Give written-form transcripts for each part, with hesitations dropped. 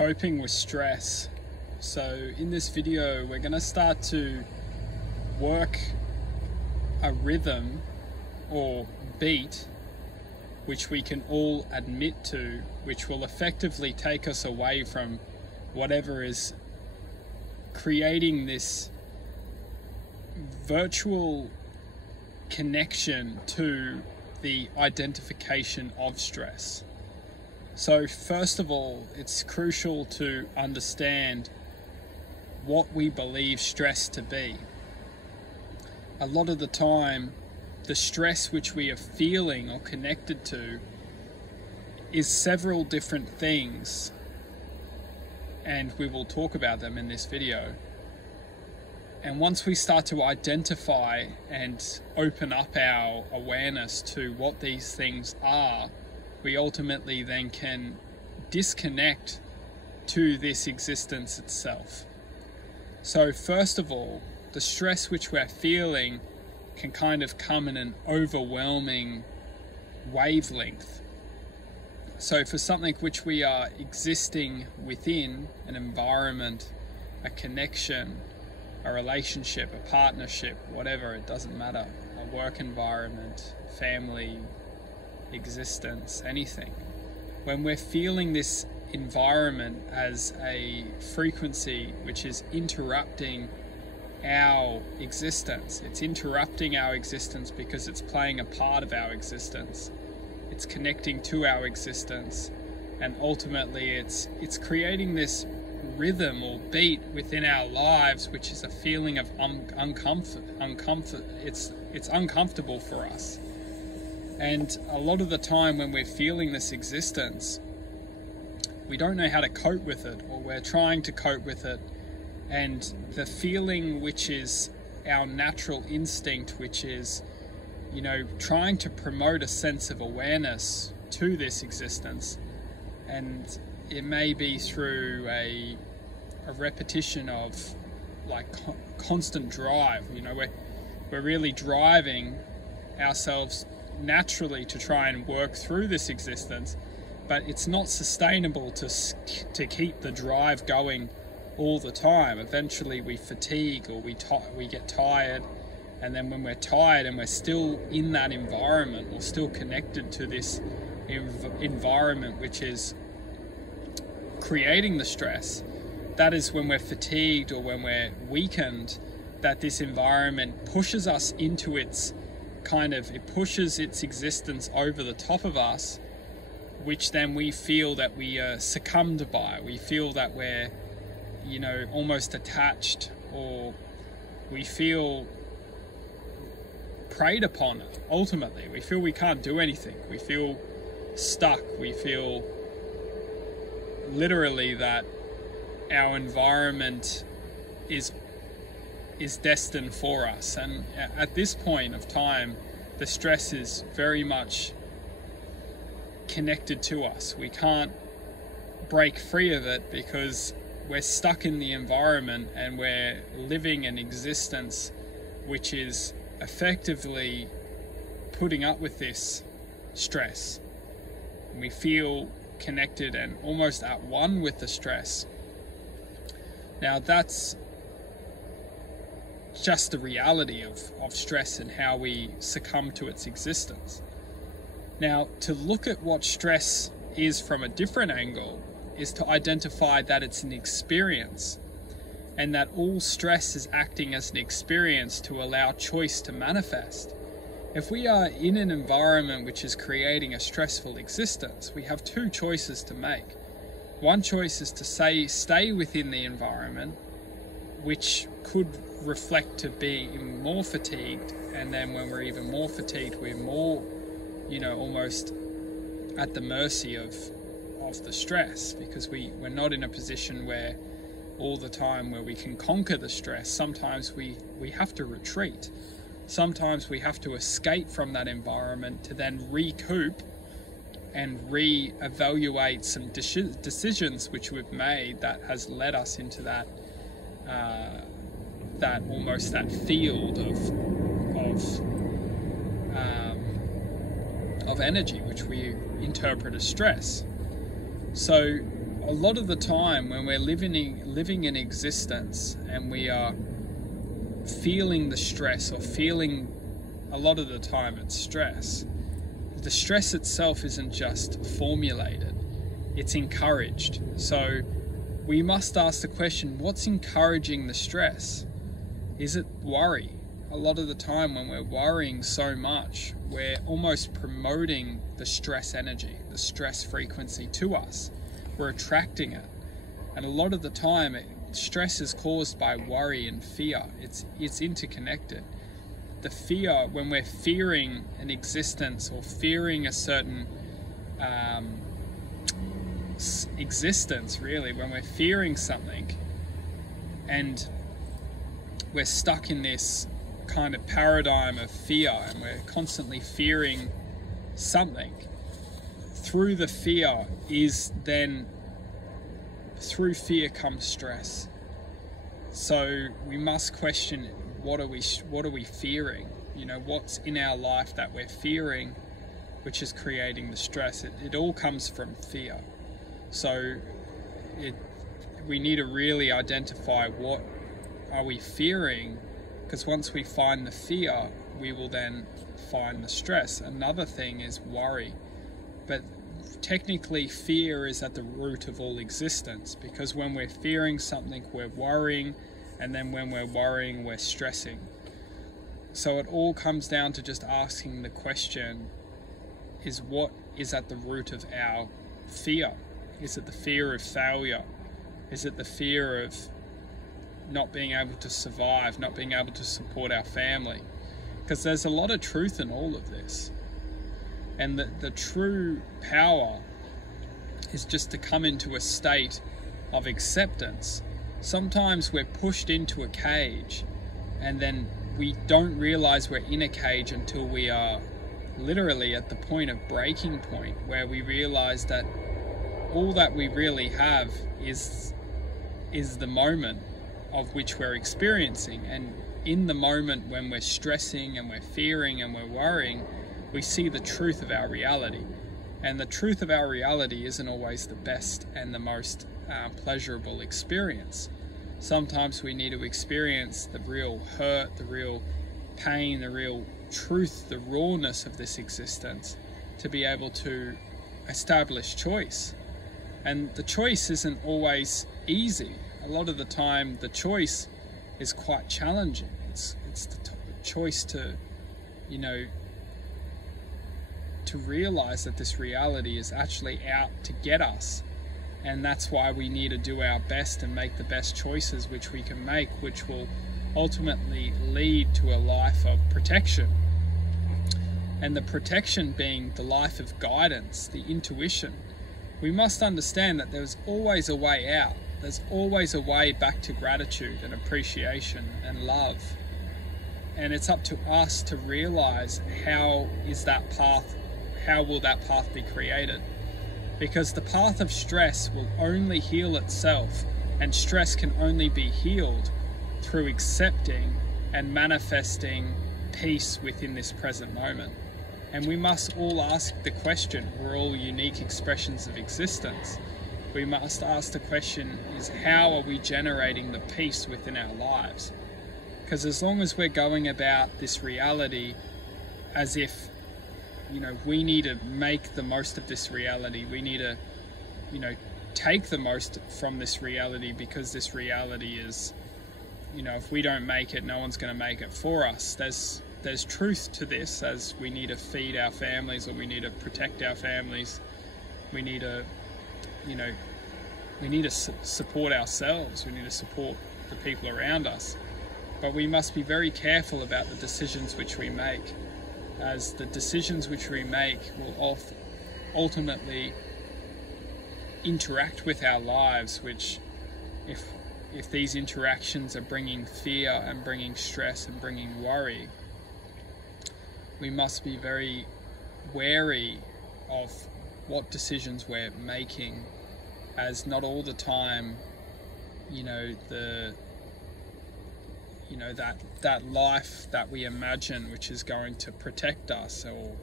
coping with stress. So in this video, we're going to start to work a rhythm or beat which we can all admit to, which will effectively take us away from whatever is creating this virtual connection to the identification of stress. So first of all, it's crucial to understand what we believe stress to be. A lot of the time, the stress which we are feeling or connected to is several different things, and we will talk about them in this video. And once we start to identify and open up our awareness to what these things are, we ultimately then can disconnect to this existence itself. So first of all, the stress which we're feeling can kind of come in an overwhelming wavelength. So for something which we are existing within, an environment, a connection, a relationship, a partnership, whatever, it doesn't matter, a work environment, family, existence, anything. When we're feeling this environment as a frequency which is interrupting our existence, it's interrupting our existence because it's playing a part of our existence, it's connecting to our existence, and ultimately it's creating this rhythm or beat within our lives, which is a feeling of it's uncomfortable for us. And a lot of the time when we're feeling this existence, we don't know how to cope with it, or we're trying to cope with it, and the feeling which is our natural instinct, which is, you know, trying to promote a sense of awareness to this existence, and it may be through a repetition of like constant drive. You know, we're really driving ourselves naturally to try and work through this existence, but it's not sustainable to keep the drive going all the time. Eventually we fatigue, or we get tired, and then when we're tired and we're still in that environment or still connected to this environment which is creating the stress, that is when we're fatigued or when we're weakened, that this environment pushes us into its it pushes its existence over the top of us, which then we feel that we are succumbed by. We feel that we're, you know, almost attached, or we feel preyed upon. Ultimately, we feel we can't do anything. We feel stuck. We feel literally that our environment is destined for us. And at this point of time, the stress is very much connected to us. We can't break free of it because we're stuck in the environment, and we're living an existence which is effectively putting up with this stress. And we feel connected and almost at one with the stress. Now that's just the reality of stress and how we succumb to its existence. Now, to look at what stress is from a different angle is to identify that it's an experience, and that all stress is acting as an experience to allow choice to manifest. If we are in an environment which is creating a stressful existence, we have two choices to make. One choice is to stay within the environment, which could reflect to being more fatigued, and then when we're even more fatigued, we're more, you know, almost at the mercy of the stress, because we're not in a position where all the time where we can conquer the stress. Sometimes we have to retreat. Sometimes we have to escape from that environment to then recoup and re-evaluate some decisions which we've made that has led us into that almost that field of energy which we interpret as stress. So a lot of the time when we're living in existence and we are feeling the stress, or feeling, a lot of the time it's stress, the stress itself isn't just formulated, it's encouraged. So we must ask the question, what's encouraging the stress? Is it worry? A lot of the time when we're worrying so much, we're almost promoting the stress energy, the stress frequency to us. We're attracting it. And a lot of the time, stress is caused by worry and fear. It's interconnected. The fear, when we're fearing an existence or fearing a certain existence, really, when we're fearing something and we're stuck in this kind of paradigm of fear and we're constantly fearing something, through the fear is then, through fear comes stress. So we must question, what are we fearing? You know, what's in our life that we're fearing, which is creating the stress? It all comes from fear. So we need to really identify, what are we fearing? Because once we find the fear, we will then find the stress. Another thing is worry. But technically, fear is at the root of all existence, because when we're fearing something, we're worrying, and then when we're worrying, we're stressing. So it all comes down to just asking the question, is what is at the root of our fear? Is it the fear of failure? Is it the fear of not being able to survive, not being able to support our family? Because there's a lot of truth in all of this. And the true power is just to come into a state of acceptance. Sometimes we're pushed into a cage and then we don't realize we're in a cage until we are literally at the point of breaking point, where we realize that all that we really have is the moment of which we're experiencing. And in the moment when we're stressing and we're fearing and we're worrying, we see the truth of our reality. And the truth of our reality isn't always the best and the most pleasurable experience. Sometimes we need to experience the real hurt, the real pain, the real truth, the rawness of this existence, to be able to establish choice. And the choice isn't always easy. A lot of the time the choice is quite challenging. It's the choice to, you know, to realize that this reality is actually out to get us. And that's why we need to do our best and make the best choices which we can make, which will ultimately lead to a life of protection. And the protection being the life of guidance, the intuition. We must understand that there's always a way out. There's always a way back to gratitude and appreciation and love. And it's up to us to realize, how will that path be created? Because the path of stress will only heal itself, and stress can only be healed through accepting and manifesting peace within this present moment. And we must all ask the question, we're all unique expressions of existence. We must ask the question, is how are we generating the peace within our lives? Because as long as we're going about this reality as if, you know, we need to make the most of this reality, we need to, you know, take the most from this reality, because this reality is, you know, if we don't make it, no one's going to make it for us. There's truth to this, as we need to feed our families, or we need to protect our families. We need to, you know, we need to support ourselves. We need to support the people around us. But we must be very careful about the decisions which we make, as the decisions which we make will ultimately interact with our lives, which if these interactions are bringing fear and bringing stress and bringing worry, we must be very wary of what decisions we're making, as not all the time, you know, that life that we imagine, which is going to protect us, or,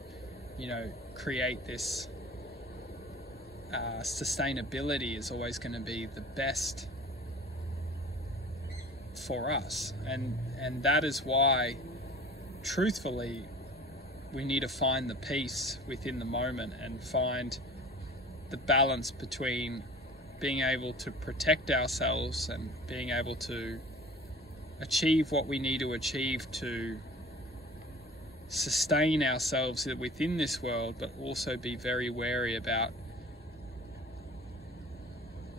you know, create this sustainability is always going to be the best for us, and that is why, truthfully, we need to find the peace within the moment and find the balance between being able to protect ourselves and being able to achieve what we need to achieve to sustain ourselves within this world, but also be very wary about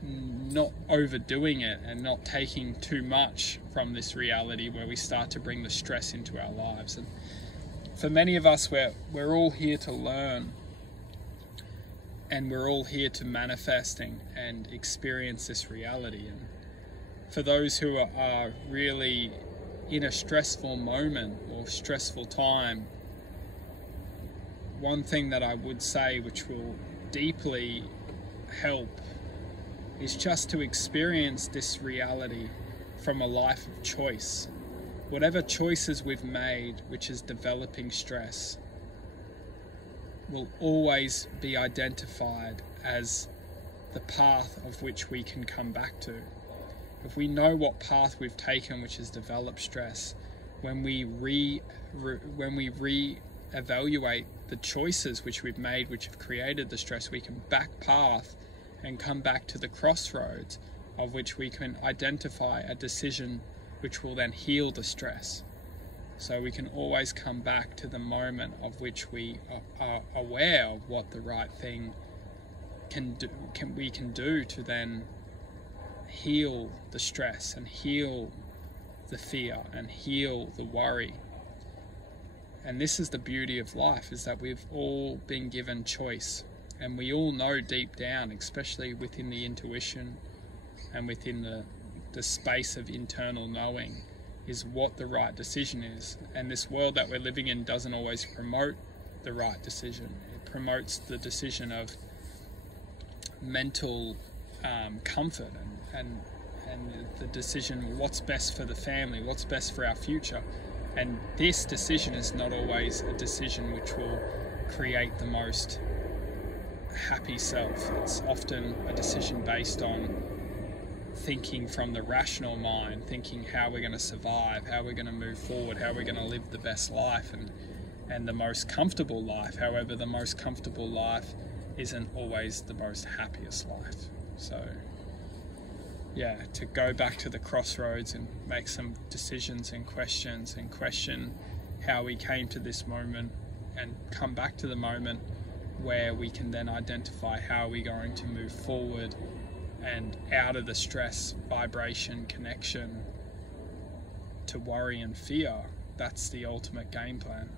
not overdoing it and not taking too much from this reality where we start to bring the stress into our lives. And for many of us, we're all here to learn, and we're all here to manifesting and experience this reality. And for those who are really in a stressful moment or stressful time, one thing that I would say which will deeply help is just to experience this reality from a life of choice. Whatever choices we've made, which is developing stress, will always be identified as the path of which we can come back to. If we know what path we've taken, which has developed stress, when we re-evaluate the choices which we've made, which have created the stress, we can back path and come back to the crossroads of which we can identify a decision which will then heal the stress. So we can always come back to the moment of which we are aware of what the right thing we can do to then heal the stress and heal the fear and heal the worry. And this is the beauty of life, is that we've all been given choice, and we all know deep down, especially within the intuition and within the space of internal knowing, is what the right decision is. And this world that we're living in doesn't always promote the right decision. It promotes the decision of mental comfort and the decision what's best for the family, what's best for our future. And this decision is not always a decision which will create the most happy self. It's often a decision based on thinking from the rational mind, thinking how we're going to survive, how we're going to move forward, how we're going to live the best life and the most comfortable life. However, the most comfortable life isn't always the most happiest life. So yeah, to go back to the crossroads and make some decisions and question how we came to this moment, and come back to the moment where we can then identify how we're going to move forward and out of the stress, vibration, connection to worry and fear. That's the ultimate game plan.